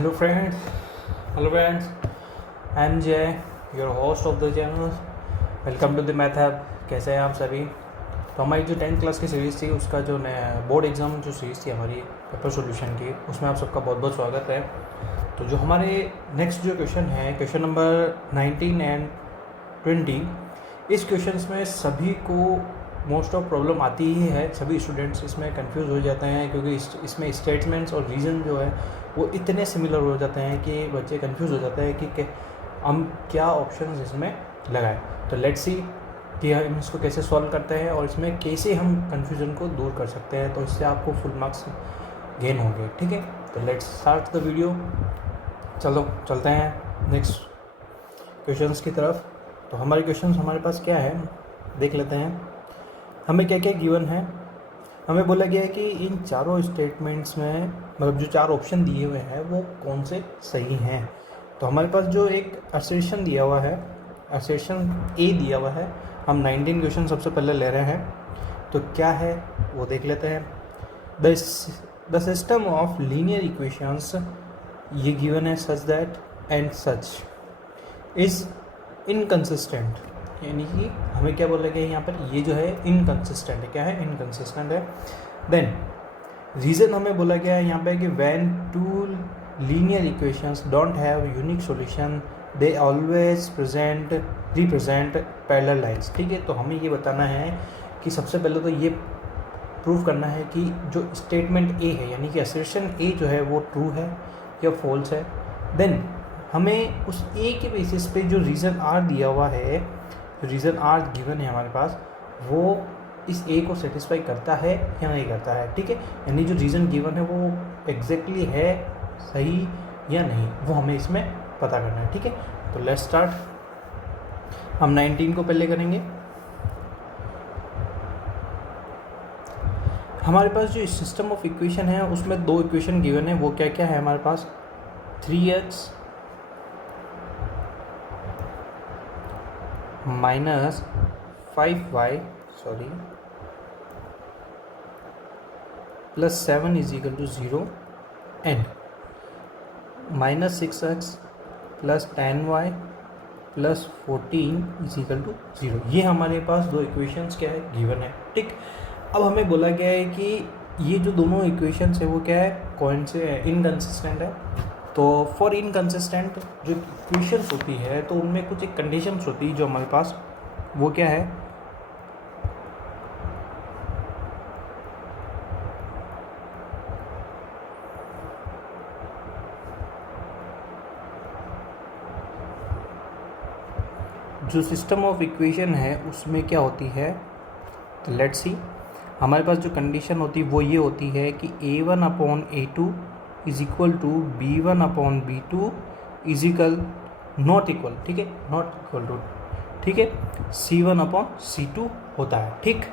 Hello friends, hello friends. I am Jay, your host of the channel. Welcome to the math hub. कैसे हैं आप सभी? तो हमारी जो 10th क्लास की सीरीज़ थी उसका जो बोर्ड एग्ज़ाम जो सीरीज़ थी हमारी पेपर सॉल्यूशन की, उसमें आप सबका बहुत बहुत स्वागत है. तो जो हमारे नेक्स्ट जो क्वेश्चन है, क्वेश्चन नंबर 19 एंड 20, इस क्वेश्चंस में सभी को मोस्ट ऑफ प्रॉब्लम आती ही है. सभी स्टूडेंट्स इसमें कंफ्यूज हो जाते हैं क्योंकि इसमें स्टेटमेंट्स और रीज़न जो है वो इतने सिमिलर हो जाते हैं कि बच्चे कंफ्यूज हो जाते हैं कि हम क्या ऑप्शंस इसमें लगाएं. तो लेट्स सी कि हम इसको कैसे सॉल्व करते हैं और इसमें कैसे हम कन्फ्यूज़न को दूर कर सकते हैं. तो इससे आपको फुल मार्क्स गेन होंगे. ठीक है, तो लेट्स स्टार्ट द वीडियो. चलो चलते हैं नेक्स्ट क्वेश्चंस की तरफ. तो हमारे क्वेश्चंस हमारे पास क्या है देख लेते हैं. हमें क्या क्या गिवन है. हमें बोला गया है कि इन चारों स्टेटमेंट्स में मतलब जो चार ऑप्शन दिए हुए हैं वो कौन से सही हैं. तो हमारे पास जो एक असर्शन दिया हुआ है, असर्शन ए दिया हुआ है. हम 19 क्वेश्चन सबसे पहले ले रहे हैं. तो क्या है वो देख लेते हैं. The system of linear equations ये गिवन है such that and such is inconsistent. यानी कि हमें क्या बोला गया है यहाँ पर, ये जो है इनकंसिस्टेंट है. क्या है? इनकंसिस्टेंट है. देन रीज़न हमें बोला गया है यहाँ पे कि when two linear equations don't have unique solution they always represent parallel lines. ठीक है, तो हमें ये बताना है कि सबसे पहले तो ये प्रूव करना है कि जो स्टेटमेंट ए है यानी कि असर्शन ए जो है वो ट्रू है या फॉल्स है. देन हमें उस ए के बेसिस पे जो रीज़न आर दिया हुआ है, रीज़न आर गिवन है हमारे पास, वो इस ए को सेटिस्फाई करता है या नहीं करता है. ठीक है, यानी जो रीज़न गिवन है वो एग्जैक्टली है सही या नहीं, वो हमें इसमें पता करना है. ठीक है, तो लेट्स स्टार्ट. हम 19 को पहले करेंगे. हमारे पास जो सिस्टम ऑफ इक्वेशन है उसमें दो इक्वेशन गिवन है. वो क्या क्या है हमारे पास? 3x minus 5y plus 7 is equal to 0 and minus 6x plus 10y plus 14 is equal to 0. ये हमारे पास दो इक्वेशंस क्या है गिवन है. ठीक, अब हमें बोला गया है कि ये जो दोनों इक्वेशंस है वो क्या है, कौन से इनकंसिस्टेंट है. तो फॉर इनकंसिस्टेंट जो इक्वेशंस होती है तो उनमें कुछ एक कंडीशंस होती है जो हमारे पास, वो क्या है, जो सिस्टम ऑफ इक्वेशन है उसमें क्या होती है. तो लेट्स सी, हमारे पास जो कंडीशन होती है वो ये होती है कि a1 upon a2 is equal to b1 upon b2 is equal not equal. ठीक है, नॉट इक्वल टू, ठीक है, c1 अपॉन c2 होता है. ठीक,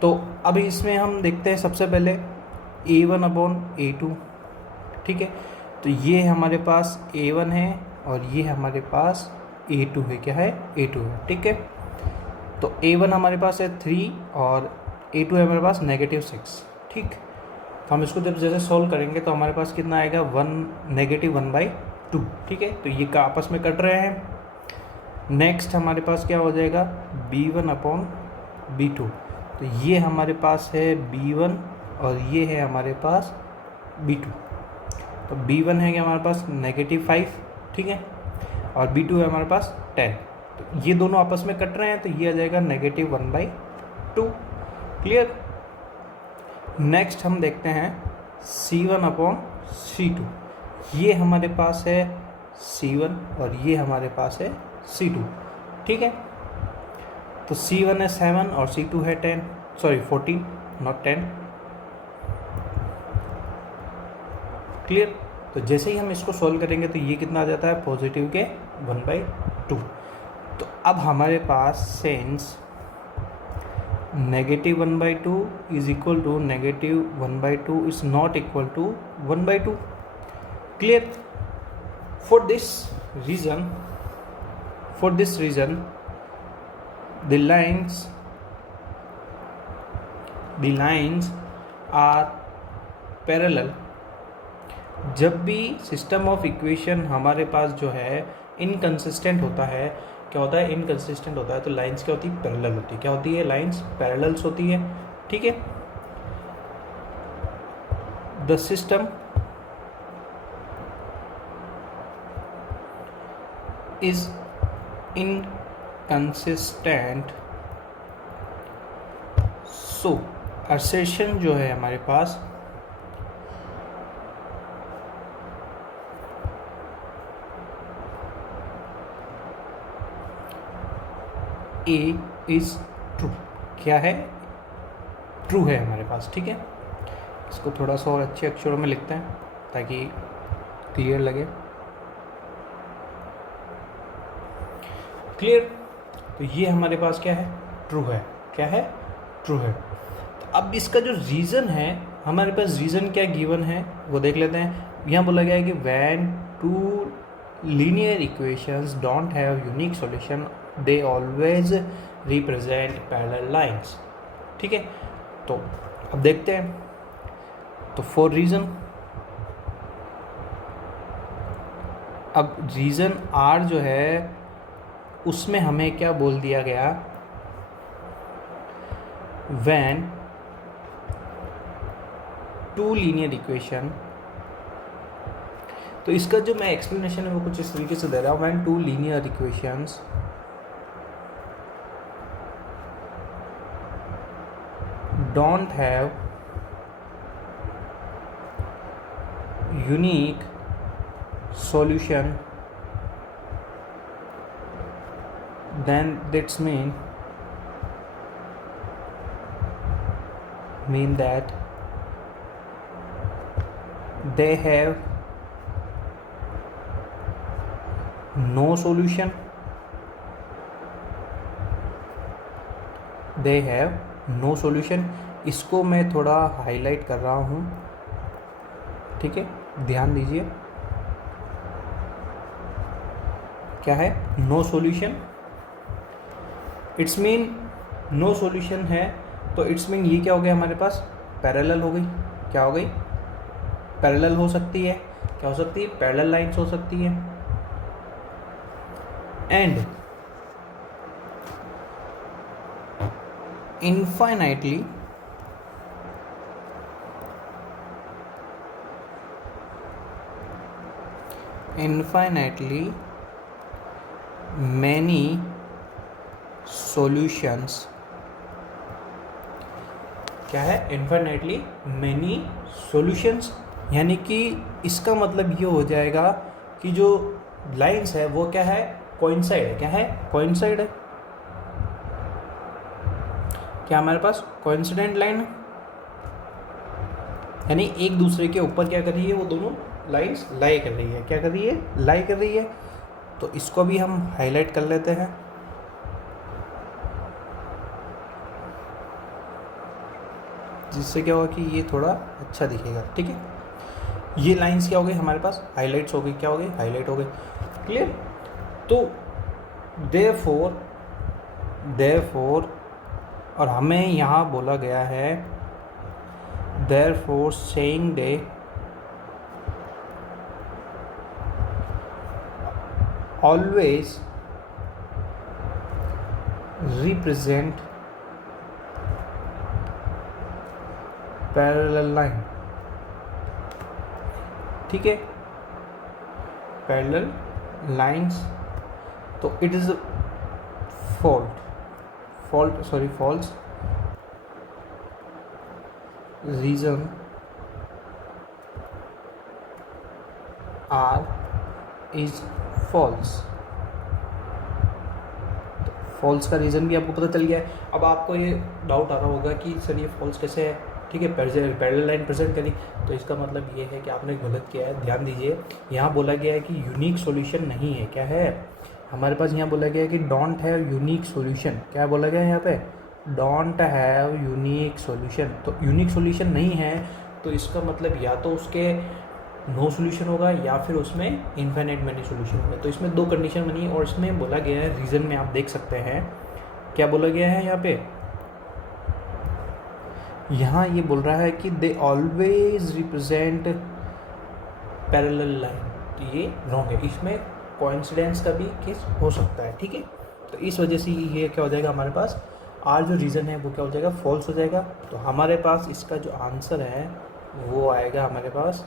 तो अभी इसमें हम देखते हैं सबसे पहले a1 अपॉन a2. ठीक है, तो ये हमारे पास a1 है और ये हमारे पास a2 है. क्या है? a2 है. ठीक है, तो a1 हमारे पास है 3 और a2 है हमारे पास -6. ठीक, तो हम इसको जब जैसे सॉल्व करेंगे तो हमारे पास कितना आएगा, -1/2. ठीक है, तो ये का आपस में कट रहे हैं. नेक्स्ट हमारे पास क्या हो जाएगा, b1 अपॉन b2. तो ये हमारे पास है b1 और ये है हमारे पास b2. तो b1 है कि हमारे पास -5. ठीक है, और b2 है हमारे पास 10. तो ये दोनों आपस में कट रहे हैं तो ये आ जाएगा -1/2. क्लियर. नेक्स्ट हम देखते हैं c1 अपॉन c2. ये हमारे पास है c1 और ये हमारे पास है c2. ठीक है, तो c1 है 7 और c2 है 14 नॉट 10. क्लियर. तो जैसे ही हम इसको सॉल्व करेंगे तो ये कितना आ जाता है, पॉजिटिव के 1/2. तो अब हमारे पास sense -1/2 is equal to -1/2 is not equal to 1/2. Clear. For this reason the lines are parallel जब भी सिस्टम ऑफ इक्वेशन हमारे पास जो है इनकंसिस्टेंट होता है, क्या होता है, इनकंसिस्टेंट होता है, तो लाइंस क्या होती है, पैरेलल होती है। क्या होती है, लाइंस पैरेलल्स होती है। ठीक है, the system is inconsistent, so assertion जो है हमारे पास ए इज ट्रू, क्या है, ट्रू है हमारे पास। ठीक है, इसको थोड़ा सा और अच्छे अक्षरों में लिखते हैं ताकि क्लियर लगे। क्लियर, तो ये हमारे पास क्या है, ट्रू है। क्या है, ट्रू है। तो अब इसका जो रीज़न है, हमारे पास रीज़न क्या गिवन है वो देख लेते हैं। यहाँ बोला गया है कि when two linear equations don't have unique solution they always represent parallel lines. ठीक है, तो अब देखते हैं। तो फॉर रीज़न, अब रीज़न आर जो है उसमें हमें क्या बोल दिया गया, व्हेन टू लीनियर इक्वेशन, तो इसका जो मैं एक्सप्लेनेशन है वो कुछ इस तरीके से दे रहा हूँ। When two linear equations don't have unique solution, then that's mean that they have no solution, they have no solution। इसको मैं थोड़ा हाईलाइट कर रहा हूँ। ठीक है, ध्यान दीजिए, क्या है, no solution. It's mean no solution है, तो इट्स मीन ये क्या हो गया हमारे पास, पैरेलल हो गई। क्या हो गई, पैरेलल हो सकती है। क्या हो सकती है, पैरेलल लाइंस हो सकती है। एंड इनफाइनाइटली many solutions, क्या है, इन्फिनिटली मैनी सॉल्यूशंस, यानी कि इसका मतलब ये हो जाएगा कि जो लाइंस है वो क्या है, कोइंसाइड है। क्या है, कोइंसाइड है। क्या हमारे पास कोइंसिडेंट लाइन है, यानी एक दूसरे के ऊपर क्या कर रही है, वो दोनों लाइंस लाई कर रही है। क्या कर रही है, लाई कर रही है। तो इसको भी हम हाईलाइट कर लेते हैं। जिससे क्या होगा कि ये थोड़ा अच्छा दिखेगा। ठीक है, ये लाइंस क्या हो गई हमारे पास, हाईलाइट्स हो गई। क्या हो गई, हाईलाइट हो गई। क्लियर, तो देयरफॉर और हमें यहाँ बोला गया है therefore saying they always represent parallel line। ठीक है, parallel lines, तो it is a false reason R is false. False का रीज़न भी आपको पता चल गया है। अब आपको ये डाउट आ रहा होगा कि सर ये फॉल्स कैसे है। ठीक है, पैरेलल लाइन प्रेजेंट करी, तो इसका मतलब ये है कि आपने गलत किया है। ध्यान दीजिए, यहाँ बोला गया है कि यूनिक सॉल्यूशन नहीं है। क्या है हमारे पास, यहाँ बोला गया है कि डोंट हैव यूनिक सॉल्यूशन। क्या बोला गया है यहाँ पे, डोंट हैव यूनिक सॉल्यूशन। तो यूनिक सॉल्यूशन नहीं है, तो इसका मतलब या तो उसके नो सॉल्यूशन होगा या फिर उसमें इनफाइनाइट मैनी सॉल्यूशन होगा। तो इसमें दो कंडीशन बनी है और इसमें बोला गया है, रीज़न में आप देख सकते हैं क्या बोला गया है यहाँ पे। यहाँ ये बोल रहा है कि दे ऑलवेज रिप्रेजेंट पैरेलल लाइन, तो ये रॉन्ग है, इसमें कोइंसिडेंस का भी केस हो सकता है, ठीक है। तो इस वजह से ये क्या हो जाएगा हमारे पास, आर जो रीज़न है वो क्या हो जाएगा, फॉल्स हो जाएगा। तो हमारे पास इसका जो आंसर है वो आएगा हमारे पास,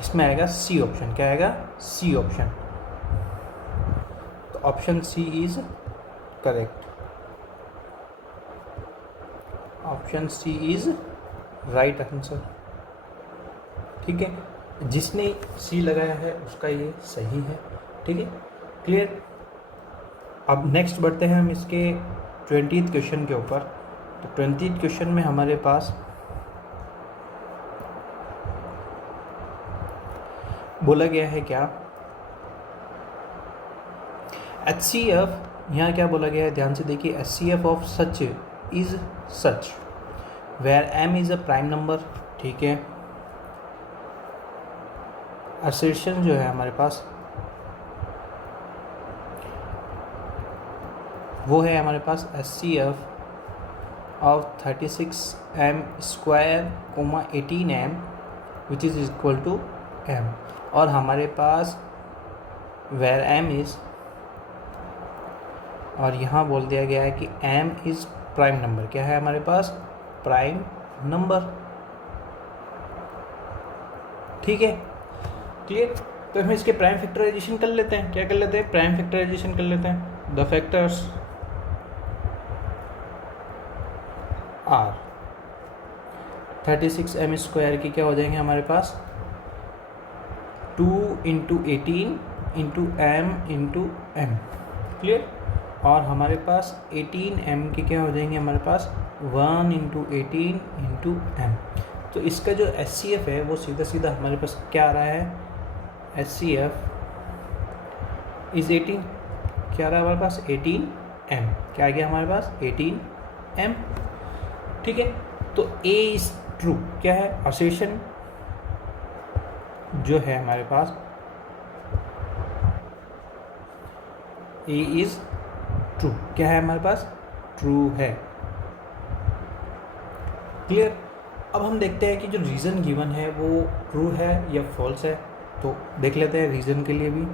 इसमें आएगा सी ऑप्शन। क्या आएगा, सी ऑप्शन। तो option C is correct, option C is right answer, ठीक है। जिसने सी लगाया है उसका ये सही है, ठीक है, क्लियर। अब नेक्स्ट बढ़ते हैं हम इसके 20th क्वेश्चन के ऊपर। तो 20th क्वेश्चन में हमारे पास बोला गया है क्या, HCF, यहाँ क्या बोला गया है, ध्यान से देखिए, HCF of such is such where m is a prime number, ठीक है। असर्शन जो है हमारे पास वो है हमारे पास HCF of 36m square 18m which is equal to m, और हमारे पास वेयर m इज़, और यहाँ बोल दिया गया है कि m इज़ प्राइम नंबर। क्या है हमारे पास, प्राइम नंबर, ठीक है, क्लियर। तो हम इसके प्राइम फैक्टराइजेशन कर लेते हैं। क्या कर लेते हैं, प्राइम फैक्टराइजेशन कर लेते हैं। The factors are 36m square की क्या हो जाएंगे हमारे पास, 2 × 18 × m × m, क्लियर। और हमारे पास 18m की क्या हो जाएंगे हमारे पास, 1 × 18 × m। तो इसका जो HCF है वो सीधा सीधा हमारे पास क्या आ रहा है, HCF इज 18, क्या आ रहा है हमारे पास, 18m। क्या आ गया हमारे पास, 18m, ठीक है। तो A इज ट्रू, क्या है, असर्शन जो है हमारे पास A इज ट्रू, क्या है हमारे पास, ट्रू है, क्लियर। अब हम देखते हैं कि जो रीज़न गिवन है वो ट्रू है या फॉल्स है। तो देख लेते हैं रीज़न के लिए भी।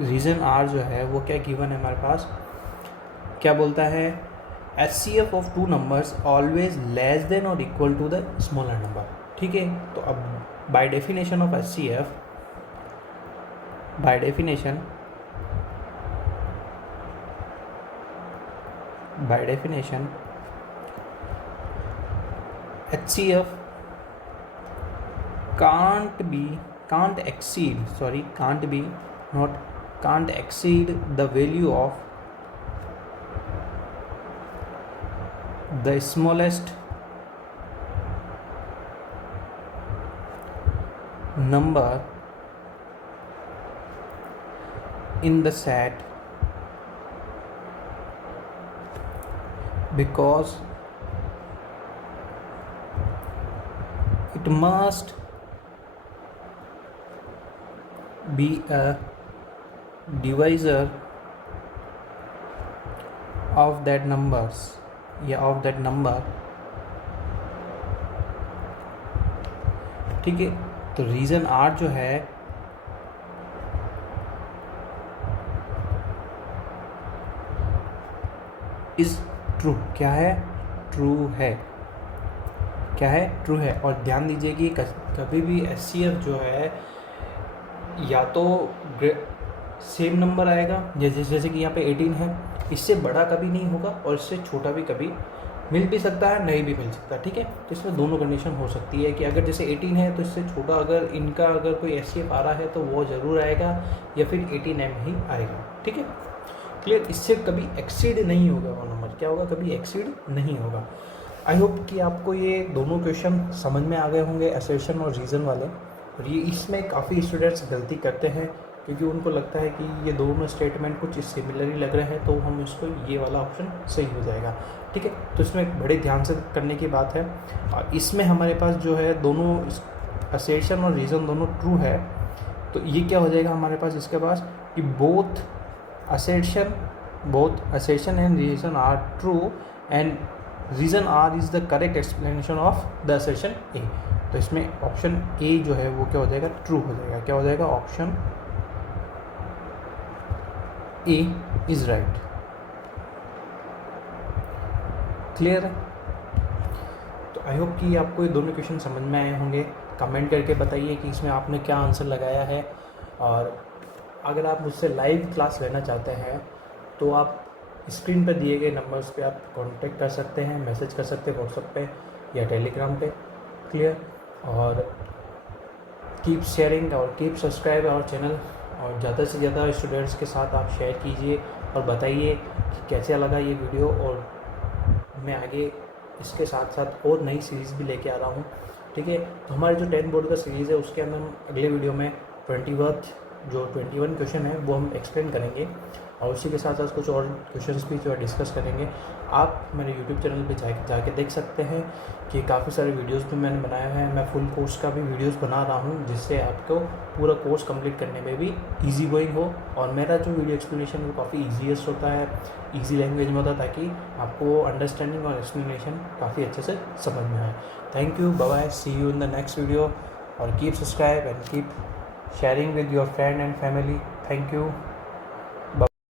रीज़न आर जो है वो क्या गिवन है हमारे पास, क्या बोलता है, HCF of two numbers always less than और equal to the smaller number, ठीक है। तो अब by definition of HCF, by definition HCF can't exceed the value of the smallest number in the set because it must be a divisor of that numbers या of that number, ठीक है। तो reason R जो है is true, क्या है, true है, क्या है, ट्रू है। और ध्यान दीजिए कि कभी भी HCF जो है या तो सेम नंबर आएगा, जैसे कि यहाँ पे 18 है, इससे बड़ा कभी नहीं होगा और इससे छोटा भी कभी मिल भी सकता है, नहीं भी मिल सकता, ठीक है। तो इसमें दोनों कंडीशन हो सकती है कि अगर जैसे 18 है तो इससे छोटा अगर इनका अगर कोई HCF आ रहा है तो वो ज़रूर आएगा या फिर 18m ही आएगा, ठीक है, क्लियर। इससे कभी एक्सीड नहीं होगा वो नंबर, क्या होगा, कभी एक्सीड नहीं होगा। आई होप कि आपको ये दोनों क्वेश्चन समझ में आ गए होंगे, असर्शन और रीज़न वाले। और ये इसमें काफ़ी स्टूडेंट्स गलती करते हैं क्योंकि उनको लगता है कि ये दोनों स्टेटमेंट कुछ सिमिलर ही लग रहे हैं, तो हम इसको ये वाला ऑप्शन सही हो जाएगा, ठीक है। तो इसमें बड़े ध्यान से करने की बात है। और इसमें हमारे पास जो है दोनों असर्शन और रीज़न दोनों ट्रू है, तो ये क्या हो जाएगा हमारे पास इसके पास कि both assertion both assertion and reason are true and reason R is the correct explanation of the assertion A. तो इसमें ऑप्शन ए जो है वो क्या हो जाएगा, ट्रू हो जाएगा। क्या हो जाएगा, option A is right. Clear है? तो आई होप कि आपको ये दोनों क्वेश्चन समझ में आए होंगे। कमेंट करके बताइए कि इसमें आपने क्या आंसर लगाया है। और अगर आप मुझसे लाइव क्लास लेना चाहते हैं तो आप स्क्रीन पर दिए गए नंबर्स पे आप कांटेक्ट कर सकते हैं, मैसेज कर सकते हैं व्हाट्सएप पे या टेलीग्राम पे। क्लियर? और कीप शेयरिंग और कीप सब्सक्राइब आवर चैनल, और ज़्यादा से ज़्यादा स्टूडेंट्स के साथ आप शेयर कीजिए और बताइए कि कैसा लगा ये वीडियो। और मैं आगे इसके साथ साथ और नई सीरीज़ भी लेके आ रहा हूँ। ठीक है? तो हमारे जो 10th बोर्ड का सीरीज़ है उसके अंदर हम अगले वीडियो में 21 क्वेश्चन है वो हम एक्सप्लेन करेंगे, और उसी के साथ साथ कुछ और क्वेश्चंस भी जो है डिस्कस करेंगे। आप मेरे यूट्यूब चैनल पे जाके देख सकते हैं कि काफ़ी सारे वीडियोस भी मैंने बनाए हैं। मैं फुल कोर्स का भी वीडियोस बना रहा हूँ जिससे आपको पूरा कोर्स कंप्लीट करने में भी इजी गोइंग हो। और मेरा जो वीडियो एक्सप्लेनेशन वो काफ़ी ईजीएस्ट होता है, ईजी लैंग्वेज में होता है, ताकि आपको अंडरस्टैंडिंग और एक्सप्लेनेशन काफ़ी अच्छे से समझ में आए। Thank you, bye bye, see you in the next video. और keep subscribe and keep sharing with your friend and family. Thank you.